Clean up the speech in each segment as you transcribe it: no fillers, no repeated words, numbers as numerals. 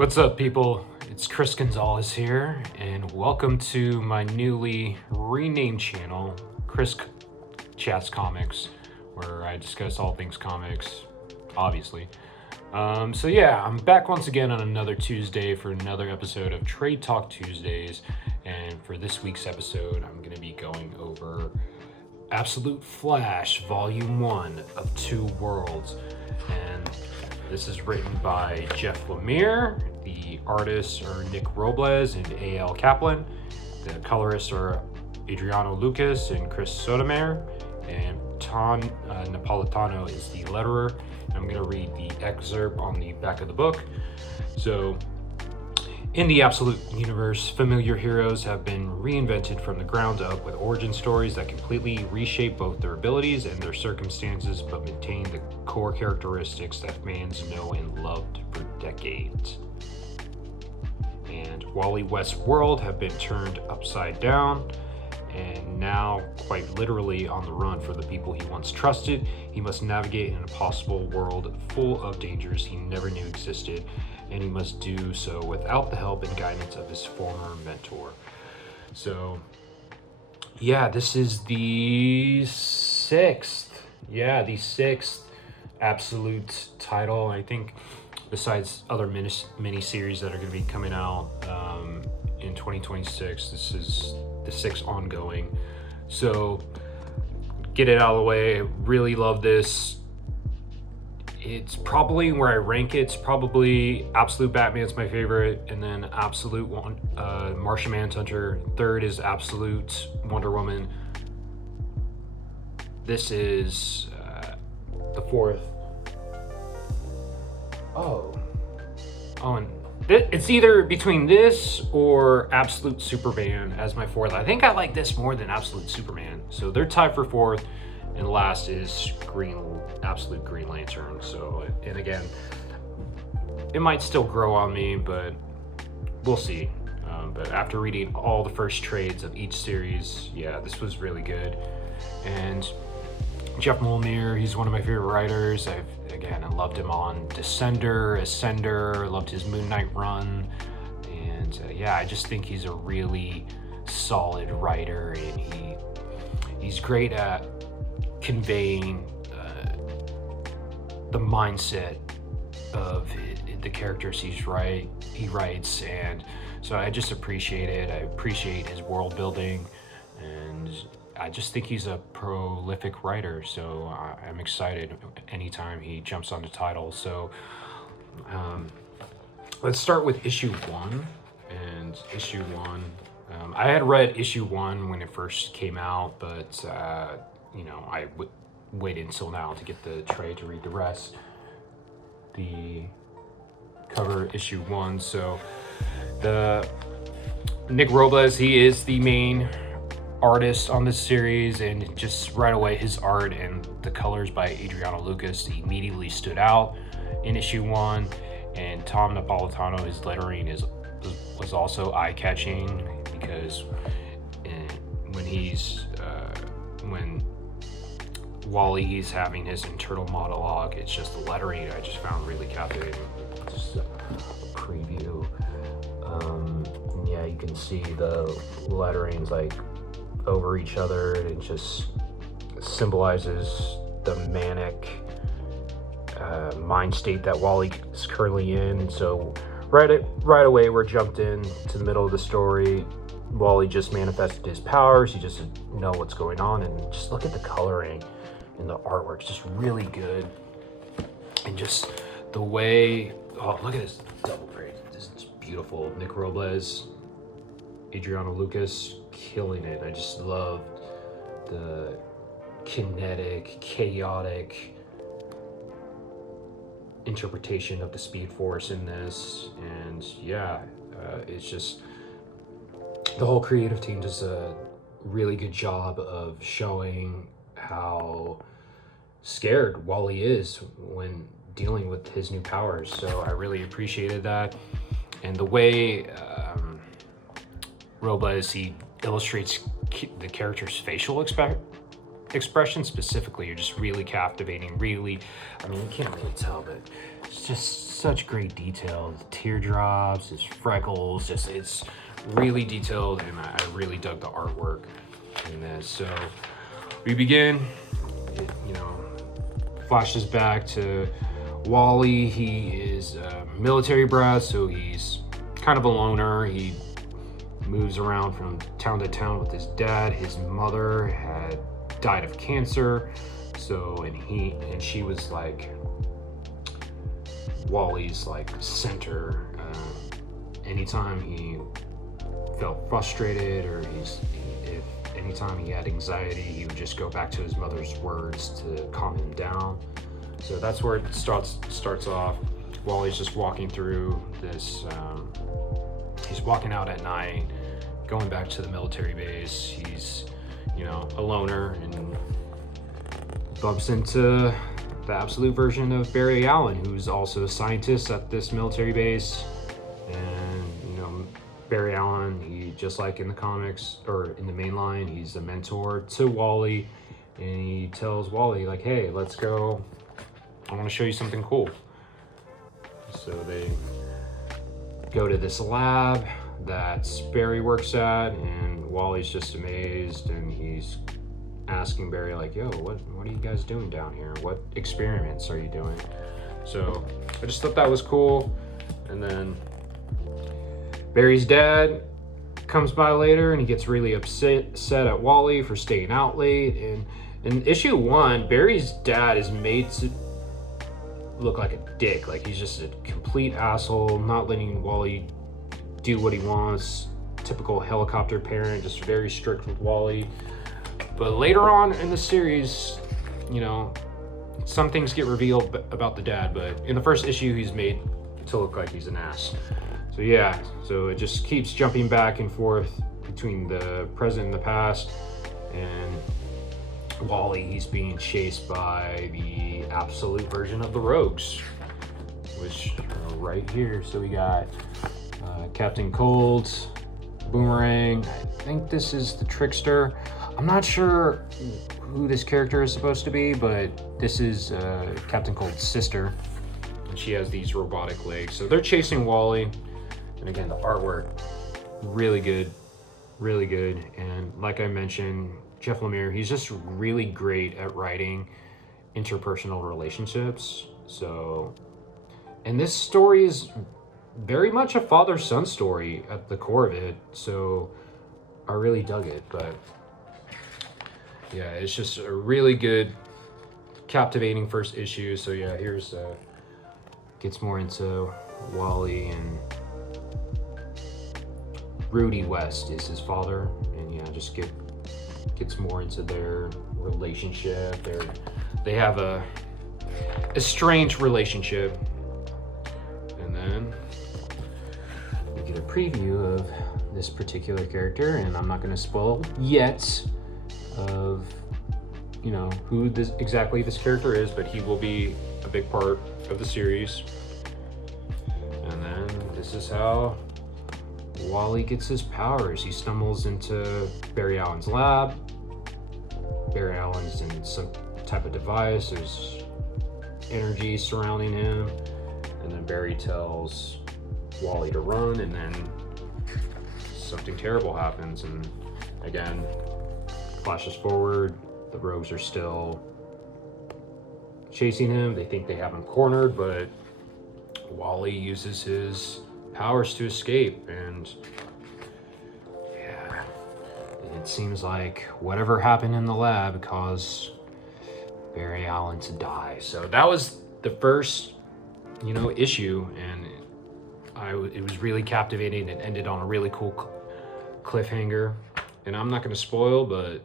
What's up, people? It's Chris Gonzalez here, and welcome to my newly renamed channel, Chris Chats Comics, where I discuss all things comics, obviously. So yeah, I'm back once again on another Tuesday for another episode of Trade Talk Tuesdays, and for this week's episode, I'm going to be going over Absolute Flash, Volume 1 of Two Worlds, and this is written by Jeff Lemire. The artists are Nick Robles and A.L. Kaplan. The colorists are Adriano Lucas and Chris Sotomayor. And Tom Napolitano is the letterer. I'm going to read the excerpt on the back of the book. So, in the Absolute universe, familiar heroes have been reinvented from the ground up with origin stories that completely reshape both their abilities and their circumstances, but maintain the core characteristics that fans know and loved for decades. And Wally West's world have been turned upside down, and now, quite literally on the run for the people he once trusted, he must navigate an impossible world full of dangers he never knew existed, and he must do so without the help and guidance of his former mentor. So, yeah, this is the sixth Absolute title. I think besides other mini-series that are going to be coming out in 2026, this is the sixth ongoing. So, get it out of the way. Really love this. It's probably where I rank it. It's probably Absolute Batman's my favorite, and then Absolute Martian Manhunter. Third is Absolute Wonder Woman. This is the fourth. And it's either between this or Absolute Superman as my fourth. I think I like this more than Absolute Superman. So they're tied for fourth. And last is Absolute Green Lantern. So, and again, it might still grow on me, but we'll see. But after reading all the first trades of each series, yeah, this was really good. And Jeff Lemire, he's one of my favorite writers. I loved him on Descender, Ascender, loved his Moon Knight run. And I just think he's a really solid writer, and he's great at conveying the mindset of the characters he writes, and so I just appreciate it. I appreciate his world building, and I just think he's a prolific writer. So I'm excited anytime he jumps on the title. So let's start with issue 1. And issue 1, I had read issue 1 when it first came out, but I waited until now to get the trade to read the rest. The cover issue 1. So the Nick Robles, he is the main artist on this series, and just right away his art and the colors by Adriano Lucas immediately stood out in issue 1. And Tom Napolitano, his lettering was also eye-catching, because when Wally, he's having his internal monologue, it's just the lettering I just found really captivating. Just a preview. You can see the letterings like over each other, and it just symbolizes the manic mind state that Wally is currently in. And so right away we're jumped in to the middle of the story. Wally just manifested his powers. He just doesn't know what's going on, and just look at the coloring and the artwork's just really good. And just the way, look at this double page. This is beautiful. Nick Robles, Adriano Lucas, killing it. I just love the kinetic, chaotic interpretation of the Speed Force in this. And it's just, the whole creative team does a really good job of showing how scared Wally is when dealing with his new powers. So I really appreciated that. And the way Robles, he illustrates the character's facial expression specifically are just really captivating. Really, I mean, you can't really tell, but It's just such great detail. The teardrops, his freckles, it's really detailed, and I really dug the artwork in this. So we begin, flashes back to Wally. He is a military brat, so he's kind of a loner. He moves around from town to town with his dad. His mother had died of cancer, and she was like Wally's like center. Anytime he felt frustrated, or anytime he had anxiety, he would just go back to his mother's words to calm him down. So that's where it starts off. Wally's just walking through this. He's walking out at night, going back to the military base. He's, a loner, and bumps into the absolute version of Barry Allen, who's also a scientist at this military base. And Barry Allen, he, just like in the comics or in the main line, he's a mentor to Wally, and he tells Wally like, hey, let's go, I want to show you something cool. So they go to this lab that Barry works at, and Wally's just amazed, and he's asking Barry like, yo, what are you guys doing down here? What experiments are you doing? So I just thought that was cool. And then Barry's dad comes by later, and he gets really upset at Wally for staying out late. And in issue 1, Barry's dad is made to look like a dick. Like he's just a complete asshole, not letting Wally do what he wants. Typical helicopter parent, just very strict with Wally. But later on in the series, some things get revealed about the dad, but in the first issue, he's made to look like he's an ass. So yeah, so it just keeps jumping back and forth between the present and the past. And Wally, he's being chased by the absolute version of the Rogues, which are right here. So we got Captain Cold, Boomerang. I think this is the Trickster. I'm not sure who this character is supposed to be, but this is Captain Cold's sister, and she has these robotic legs. So they're chasing Wally, and again, the artwork, really good. And like I mentioned, Jeff Lemire, he's just really great at writing interpersonal relationships. So, and this story is very much a father-son story at the core of it. So I really dug it. But yeah, it's just a really good, captivating first issue. So yeah, here's gets more into Wally, and Rudy West is his father, and yeah, just gets more into their relationship. They have a strange relationship. And then we get a preview of this particular character, and I'm not going to spoil yet of who exactly this character is, but he will be a big part of the series. And then this is how Wally gets his powers. He stumbles into Barry Allen's lab. Barry Allen's in some type of device. There's energy surrounding him, and then Barry tells Wally to run, and then something terrible happens. And again, flashes forward, the Rogues are still chasing him. They think they have him cornered, but Wally uses his powers to escape. And yeah, it seems like whatever happened in the lab caused Barry Allen to die. So that was the first issue, and it was really captivating. It ended on a really cool cliffhanger, and I'm not going to spoil, but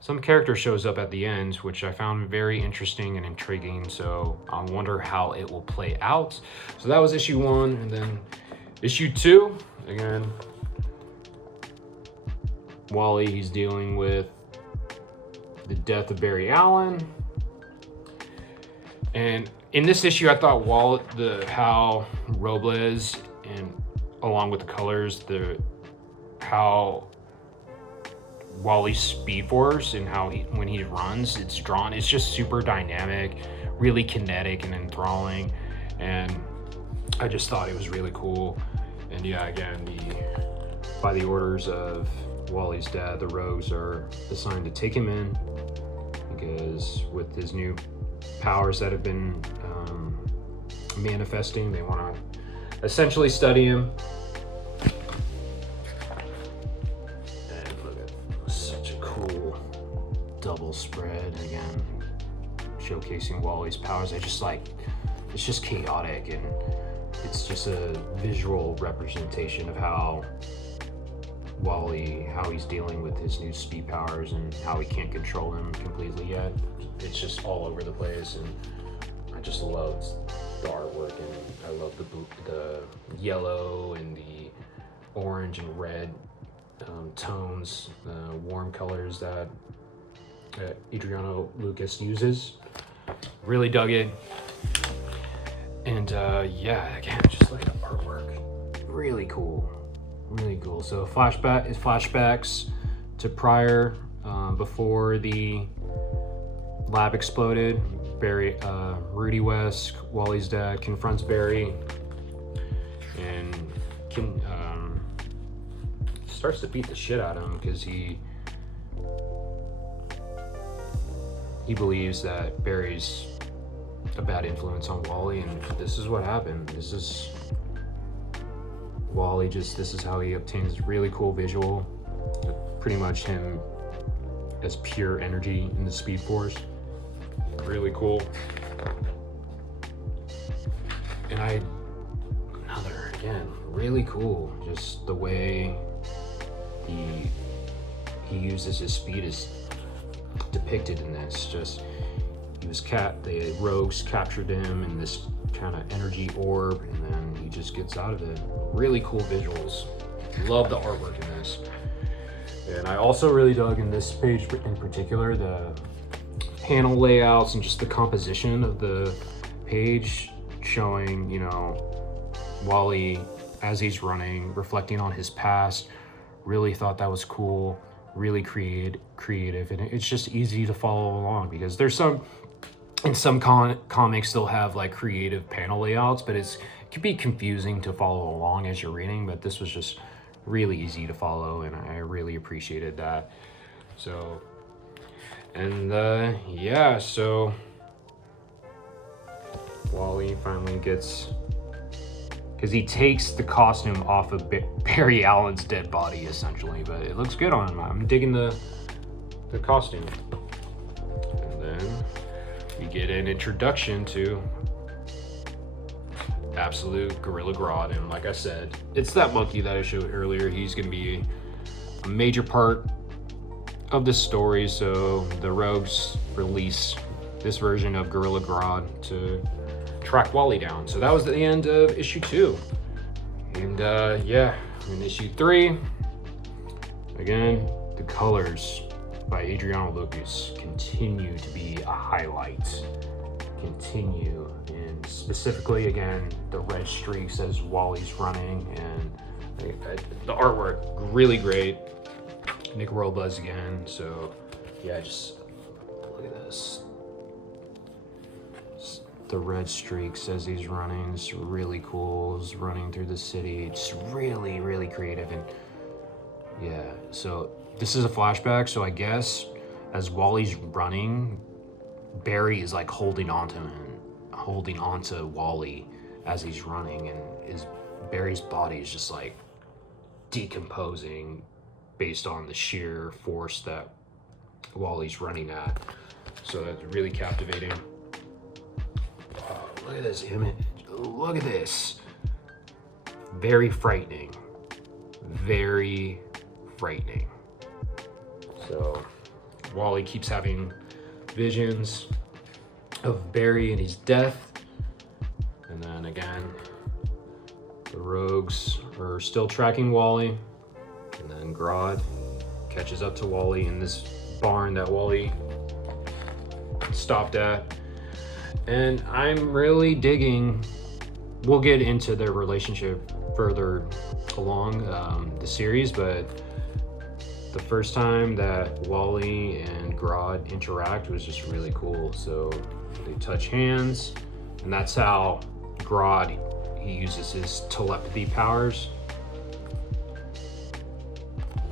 some character shows up at the end, which I found very interesting and intriguing. So I wonder how it will play out. So that was issue 1, and then issue 2, again, Wally, he's dealing with the death of Barry Allen. And in this issue, I thought how Robles, and along with the colors, how Wally's speed force and how when he runs, it's drawn. It's just super dynamic, really kinetic and enthralling, and I just thought it was really cool. And yeah, again, by the orders of Wally's dad, the Rogues are assigned to take him in because with his new powers that have been manifesting, they want to essentially study him. And look at such a cool double spread again, showcasing Wally's powers. It's just chaotic, and it's just a visual representation of how he's dealing with his new speed powers and how he can't control them completely yet. It's just all over the place, and I just loved the artwork, and I love the yellow and the orange and red tones, warm colors that Adriano Lucas uses. Really dug it. And yeah, again, just like the artwork, really cool. So flashbacks to prior, before the lab exploded. Rudy West, Wally's dad, confronts Barry and starts to beat the shit out of him because he believes that Barry's a bad influence on Wally, and this is what happened. This is how he obtains really cool visual, pretty much him as pure energy in the Speed Force. Really cool. And really cool, just the way he uses his speed is depicted in this. Just the Rogues captured him in this kind of energy orb, and then he just gets out of it. Really cool visuals. Love the artwork in this. And I also really dug in this page in particular the panel layouts and just the composition of the page, showing, Wally as he's running, reflecting on his past. Really thought that was cool, really creative, and it's just easy to follow along because there's some comics they'll have like creative panel layouts, but it can be confusing to follow along as you're reading. But this was just really easy to follow, and I really appreciated that. So, and yeah, so Wally finally gets, because he takes the costume off of Barry Allen's dead body essentially, but it looks good on him. I'm digging the costume. And then we get an introduction to Absolute Gorilla Grodd, and like I said, it's that monkey that I showed earlier. He's going to be a major part of the story. So the Rogues release this version of Gorilla Grodd to track Wally down. So that was the end of issue 2. And yeah, in issue 3, again, the colors by Adriano Lucas continue to be a highlight. And specifically, again, the red streaks as Wally's running, and the artwork really great. Nick Robles again. So yeah, just look at this. The red streaks as he's running, it's really cool. He's running through the city, just really creative. And yeah, so this is a flashback, so I guess as Wally's running, Barry is like holding on to Wally as he's running, and Barry's body is just like decomposing based on the sheer force that Wally's running at. So that's really captivating. Wow, look at this image. Look at this. Very frightening. So Wally keeps having visions of Barry and his death. And then again, the Rogues are still tracking Wally. And then Grodd catches up to Wally in this barn that Wally stopped at. And I'm really digging, we'll get into their relationship further along the series, but the first time that Wally and Grodd interact was just really cool. So they touch hands, and that's how Grodd, he uses his telepathy powers.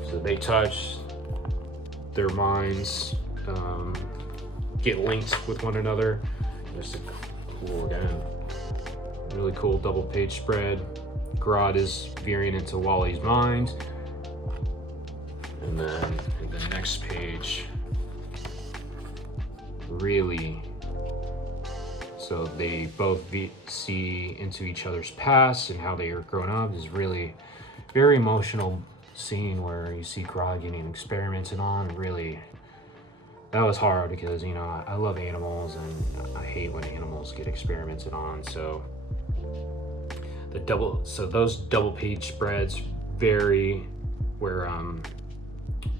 So they touch, their minds get linked with one another. Just a cool, again, really cool double page spread. Grodd is veering into Wally's mind. And then the next page, really, so they both see into each other's past and how they are growing up. Is really very emotional scene where you see Grodd getting experimented on. Really, that was hard because, you know, I love animals and I hate when animals get experimented on. So those double page spreads, very where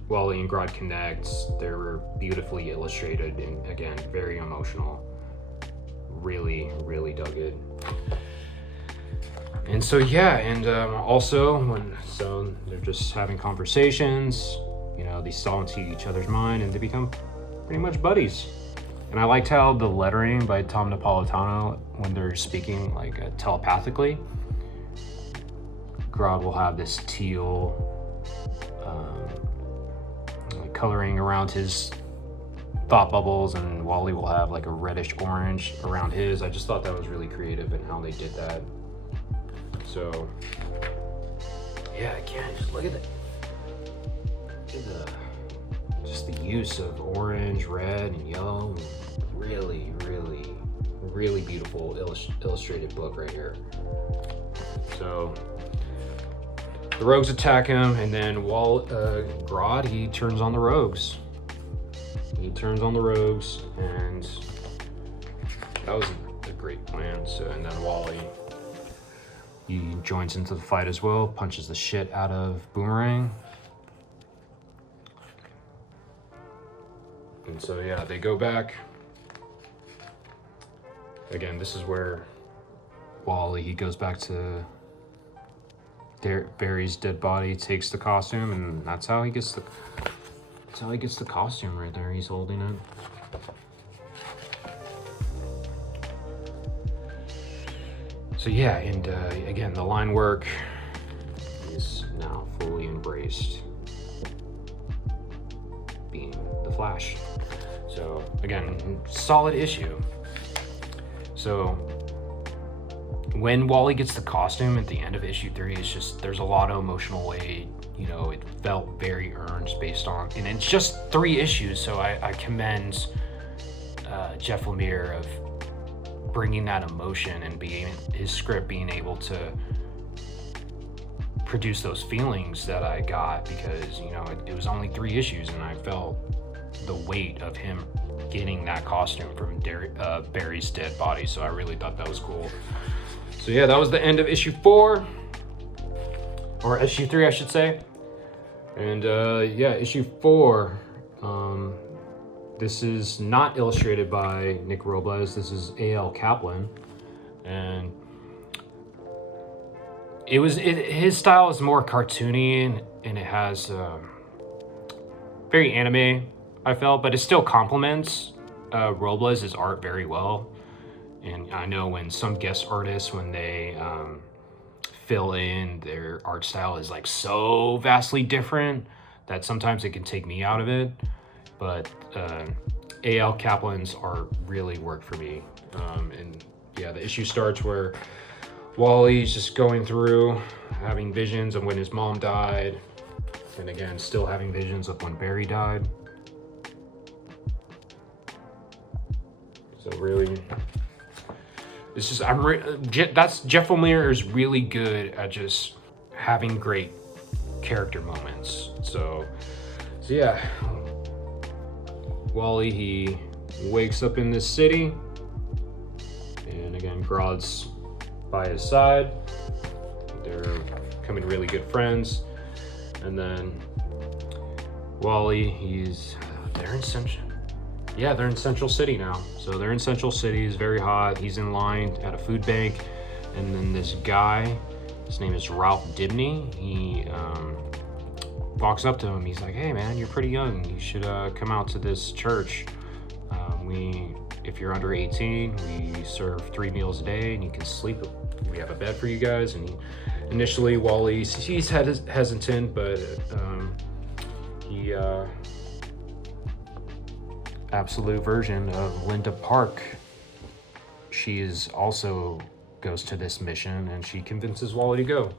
Wally and Grodd connect. They're beautifully illustrated and, again, very emotional. Really, really dug it. And so, yeah, and also so they're just having conversations, you know, they saw into each other's mind and they become pretty much buddies. And I liked how the lettering by Tom Napolitano, when they're speaking like telepathically, Grodd will have this teal like coloring around his thought bubbles, and Wally will have like a reddish orange around his. I just thought that was really creative in how they did that. So yeah, again, just look at just the use of orange, red, and yellow. Really, really, really beautiful illustrated book right here. So the rogues attack him, and then Grodd, he turns on the rogues. He turns on the rogues, and that was a great plan. So, and then Wally, he joins into the fight as well, punches the shit out of Boomerang. And so, yeah, they go back. Again, this is where Wally, he goes back to Barry's dead body, takes the costume, and that's how he gets the costume right there. He's holding it. So yeah, and again, the line work is now fully embraced, being the Flash. So again, solid issue. So when Wally gets the costume at the end of issue 3, it's just, there's a lot of emotional weight. You know, it felt very earned based on, and it's just 3 issues. So I commend Jeff Lemire of bringing that emotion and his script being able to produce those feelings that I got, because, you know, it was only 3 issues and I felt the weight of him getting that costume from Barry's dead body. So I really thought that was cool. So yeah, that was the end of issue 4, or issue 3, I should say. And yeah, issue 4, this is not illustrated by Nick Robles. This is A.L. Kaplan, and his style is more cartoony, and it has very anime, I felt, but it still complements Robles' art very well. And I know when some guest artists, when they fill in, their art style is like so vastly different that sometimes it can take me out of it. But A.L. Kaplan's art really worked for me. And yeah, the issue starts where Wally's just going through, having visions of when his mom died, and again, still having visions of when Barry died. So really, it's just, that's Jeff Lemire is really good at just having great character moments. So yeah, Wally, he wakes up in this city, and again, Grodd's by his side. They're becoming really good friends. And then Wally, they're in Central City now. So they're in Central City. It's very hot. He's in line at a food bank, and then this guy, his name is Ralph Dibney. walks up to him. He's like, "Hey man, you're pretty young. You should come out to this church. If you're under 18, we serve 3 meals a day and you can sleep. We have a bed for you guys." And initially he's hesitant, but he absolute version of Linda Park, she is also goes to this mission and she convinces Wally to go.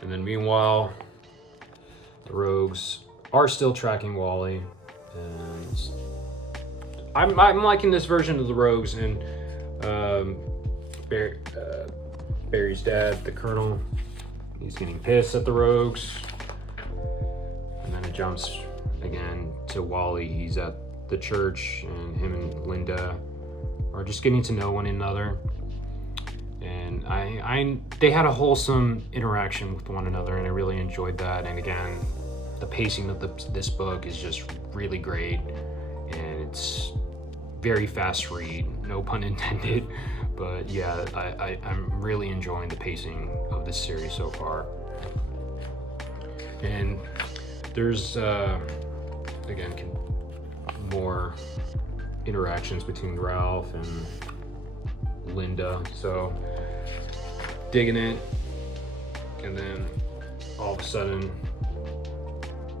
And then meanwhile, the rogues are still tracking Wally, and I'm liking this version of the rogues. And Barry's dad, the colonel, he's getting pissed at the rogues. And then it jumps again to Wally. He's at the church, and him and Linda are just getting to know one another. And they had a wholesome interaction with one another, and I really enjoyed that. And again, the pacing of this book is just really great, and it's very fast read, no pun intended. But yeah, I'm really enjoying the pacing of this series so far. And there's again more interactions between Ralph and Linda, so digging it. And then all of a sudden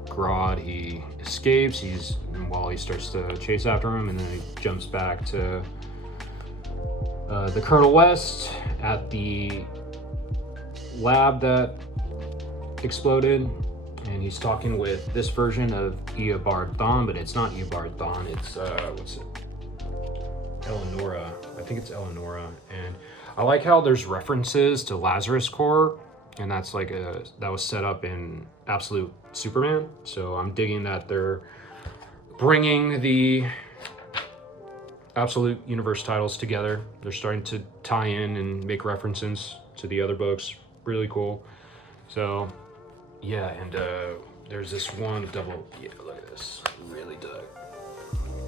Grodd, he escapes, Wally starts to chase after him, and then he jumps back to the Colonel West at the lab that exploded, and he's talking with this version of Eobard Thawne, but it's not Eobard Thawne, it's what's it? Eleonora. I think it's Eleonora. And I like how there's references to Lazarus Core, and that's like that was set up in Absolute Superman. So I'm digging that they're bringing the Absolute Universe titles together. They're starting to tie in and make references to the other books. Really cool. So yeah, and there's this one double. Yeah, look at this.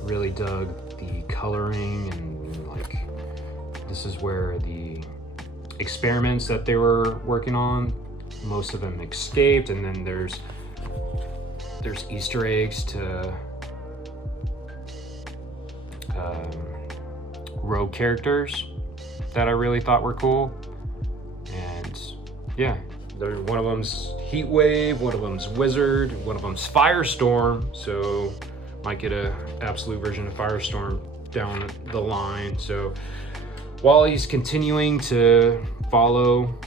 Really dug the coloring, and like this is where the experiments that they were working on, most of them escaped, and then there's Easter eggs to rogue characters that I really thought were cool. And yeah, one of them's Heat Wave, one of them's Wizard, one of them's Firestorm, so might get a absolute version of Firestorm down the line. So while he's continuing to follow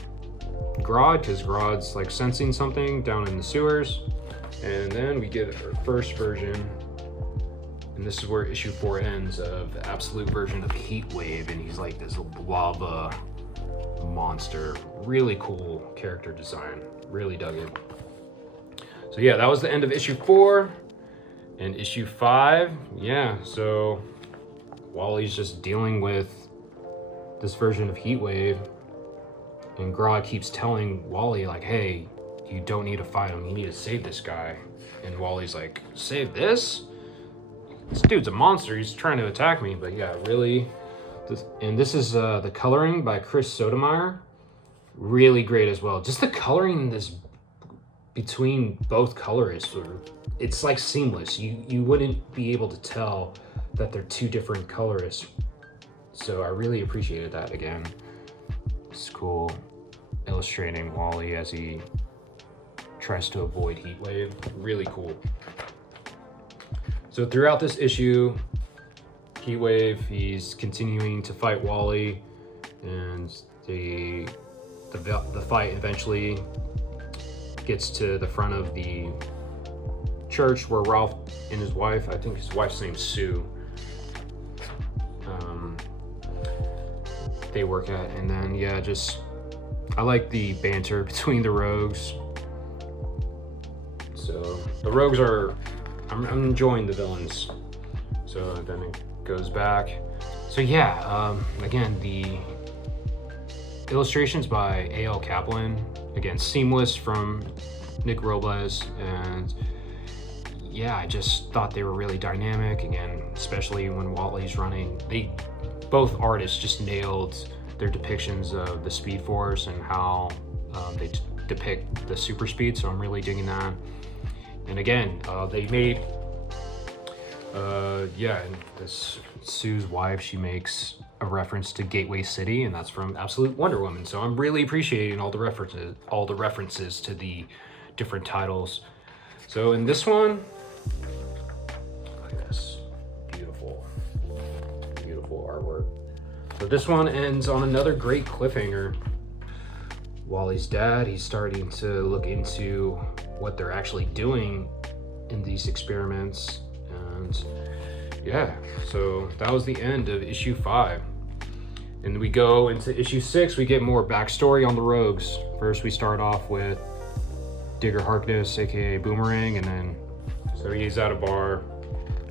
Grodd, because Grodd's like sensing something down in the sewers, and then we get our first version, and this is where issue 4 ends, of the absolute version of Heat Wave, and he's like this lava monster. Really cool character design. Really dug it. So yeah, that was the end of issue 4. And issue 5, yeah, so Wally's just dealing with this version of Heat Wave, and Grodd keeps telling Wally, like, hey, you don't need to fight him, you need to save this guy. And Wally's like, save this? This dude's a monster, he's trying to attack me. But yeah, really, and this is the coloring by Chris Sotomayor. Really great as well. Just the coloring in this between both colorists, it's like seamless. You wouldn't be able to tell that they're two different colorists. So I really appreciated that. Again, it's cool illustrating Wally as he tries to avoid Heat Wave. Really cool. So throughout this issue, Heat Wave, he's continuing to fight Wally, and the fight eventually gets to the front of the church where Ralph and his wife, I think his wife's name's Sue, they work at. And then yeah, just I like the banter between the rogues. So the rogues I'm enjoying the villains. So then it goes back. So yeah, again, the illustrations by A.L. Kaplan, again, seamless from Nick Robles, and yeah, I just thought they were really dynamic. Again, especially when Wally's running, both artists just nailed their depictions of the Speed Force and how depict the super speed, so I'm really digging that. And again, they made and this Sue's wife, she makes a reference to Gateway City, and that's from Absolute Wonder Woman. So I'm really appreciating all the references to the different titles. So in this one, look at this beautiful artwork. So this one ends on another great cliffhanger. Wally's dad, he's starting to look into what they're actually doing in these experiments. And yeah, so that was the end of issue 5. And we go into issue 6, we get more backstory on the Rogues. First, we start off with Digger Harkness, aka Boomerang, and then so he's at a bar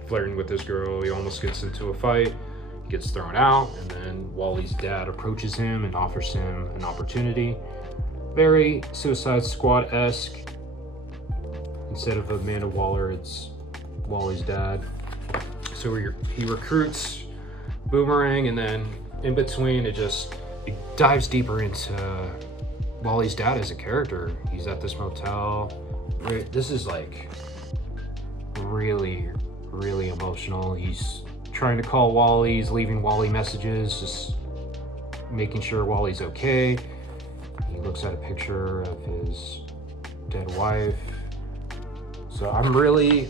flirting with this girl. He almost gets into a fight, gets thrown out, and then Wally's dad approaches him and offers him an opportunity. Very Suicide Squad-esque. Instead of Amanda Waller, it's Wally's dad. So he recruits Boomerang, and then in between it dives deeper into Wally's dad as a character. He's at this motel. This is like really emotional. He's trying to call Wally, he's leaving Wally messages, just making sure Wally's okay. He looks at a picture of his dead wife. So I'm really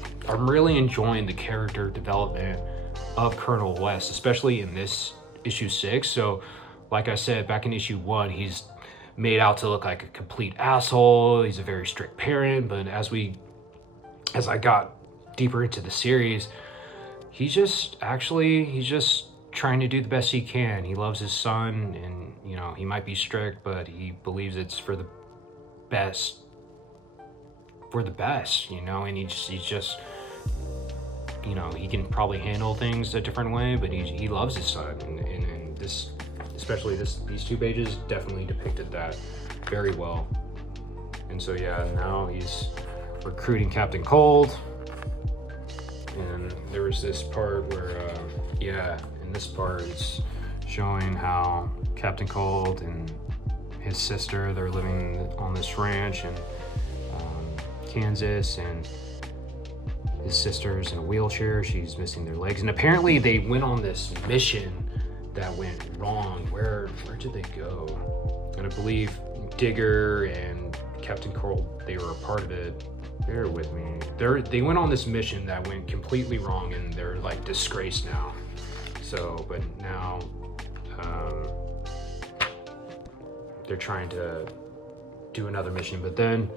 enjoying the character development of Colonel West, especially in this issue 6. So like I said, back in issue 1, he's made out to look like a complete asshole. He's a very strict parent, but as I got deeper into the series, he's just trying to do the best he can. He loves his son, and he might be strict, but he believes it's for the best, and he's just he can probably handle things a different way, but he loves his son, and this, especially these 2 pages definitely depicted that very well. And so yeah, now he's recruiting Captain Cold, and there was this part where in this part it's showing how Captain Cold and his sister, they're living on this ranch in Kansas, and his sister's in a wheelchair, she's missing their legs, and apparently they went on this mission that went wrong. Where did they go? And I believe Digger and Captain Cold, they were a part of it. Bear with me. They went on this mission that went completely wrong, and they're like disgraced now. So, but now they're trying to do another mission, but then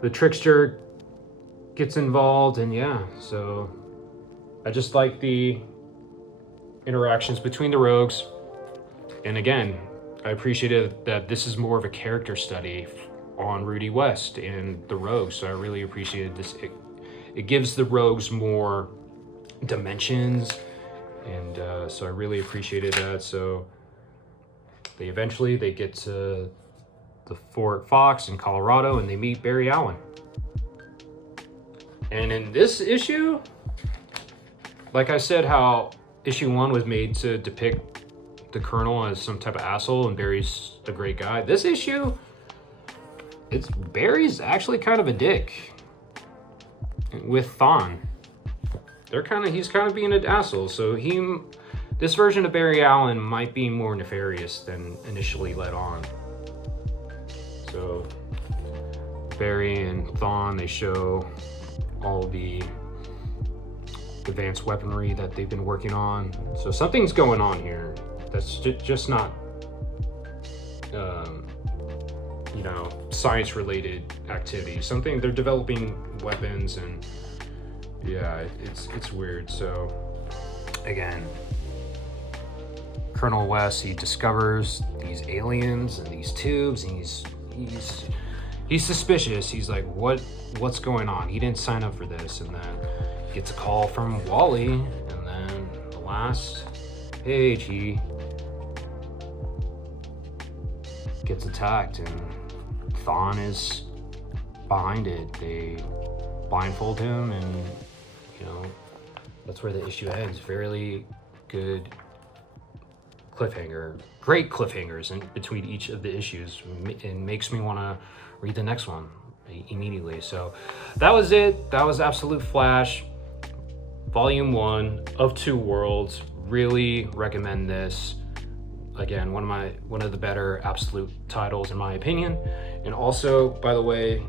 the Trickster gets involved, and yeah, so I just like the interactions between the Rogues. And again, I appreciated that this is more of a character study on Rudy West and the Rogues, so I really appreciated this. It gives the Rogues more dimensions, and so I really appreciated that. So they eventually get to the Fort Fox in Colorado, and they meet Barry Allen. And in this issue, like I said, how issue 1 was made to depict the Colonel as some type of asshole and Barry's a great guy. This issue, Barry's actually kind of a dick with Thawne. He's kind of being an asshole. So this version of Barry Allen might be more nefarious than initially let on. So Barry and Thawne, they show all the advanced weaponry that they've been working on. So something's going on here that's just not science related activity. Something, they're developing weapons, and yeah, it's weird. So again, Colonel West, he discovers these aliens and these tubes, and he's suspicious. He's like, what's going on? He didn't sign up for this. And then gets a call from Wally, and then the last page, he gets attacked, and Thawne is behind it. They blindfold him, and that's where the issue ends. Very good cliffhanger, great cliffhangers in between each of the issues, and makes me want to read the next one immediately. So that was it. That was Absolute Flash, Volume 1 of Two Worlds. Really recommend this. Again, one of the better Absolute titles in my opinion. And also, by the way,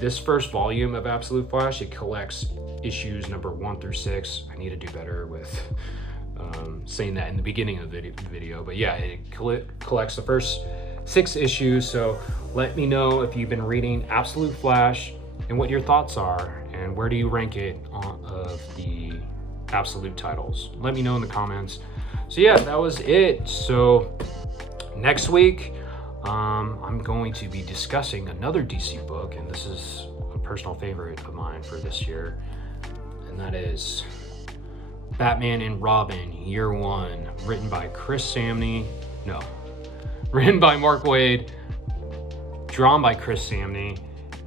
this first volume of Absolute Flash, it collects issues number 1 through 6. I need to do better with saying that in the beginning of the video, but yeah, it collects the first 6 issues. So let me know if you've been reading Absolute Flash and what your thoughts are, and where do you rank it of the Absolute titles. Let me know in the comments. So yeah, that was it. So next week, I'm going to be discussing another DC book, and this is a personal favorite of mine for this year, and that is Batman and Robin Year 1, written by written by Mark Waid, drawn by Chris Samnee,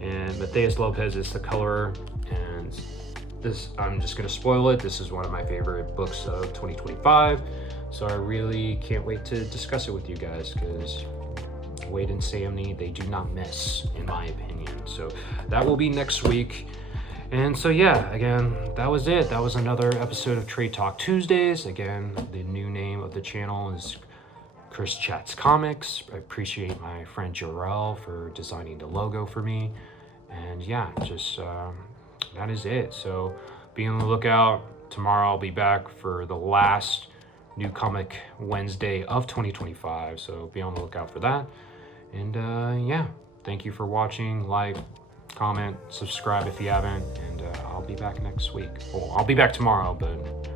and Matthias Lopez is the colorer. And this, I'm just going to spoil it, this is one of my favorite books of 2025, so I really can't wait to discuss it with you guys, because Waid and Samnee, they do not miss, in my opinion. So that will be next week. And so yeah, again, that was it. That was another episode of Trade Talk Tuesdays. Again, the new name of the channel is Chris Chats Comics. I appreciate my friend Jarrell for designing the logo for me. And yeah, just that is it. So be on the lookout. Tomorrow I'll be back for the last New Comic Wednesday of 2025. So be on the lookout for that. And yeah, thank you for watching. Like, comment, subscribe if you haven't, and I'll be back next week. Well, I'll be back tomorrow, but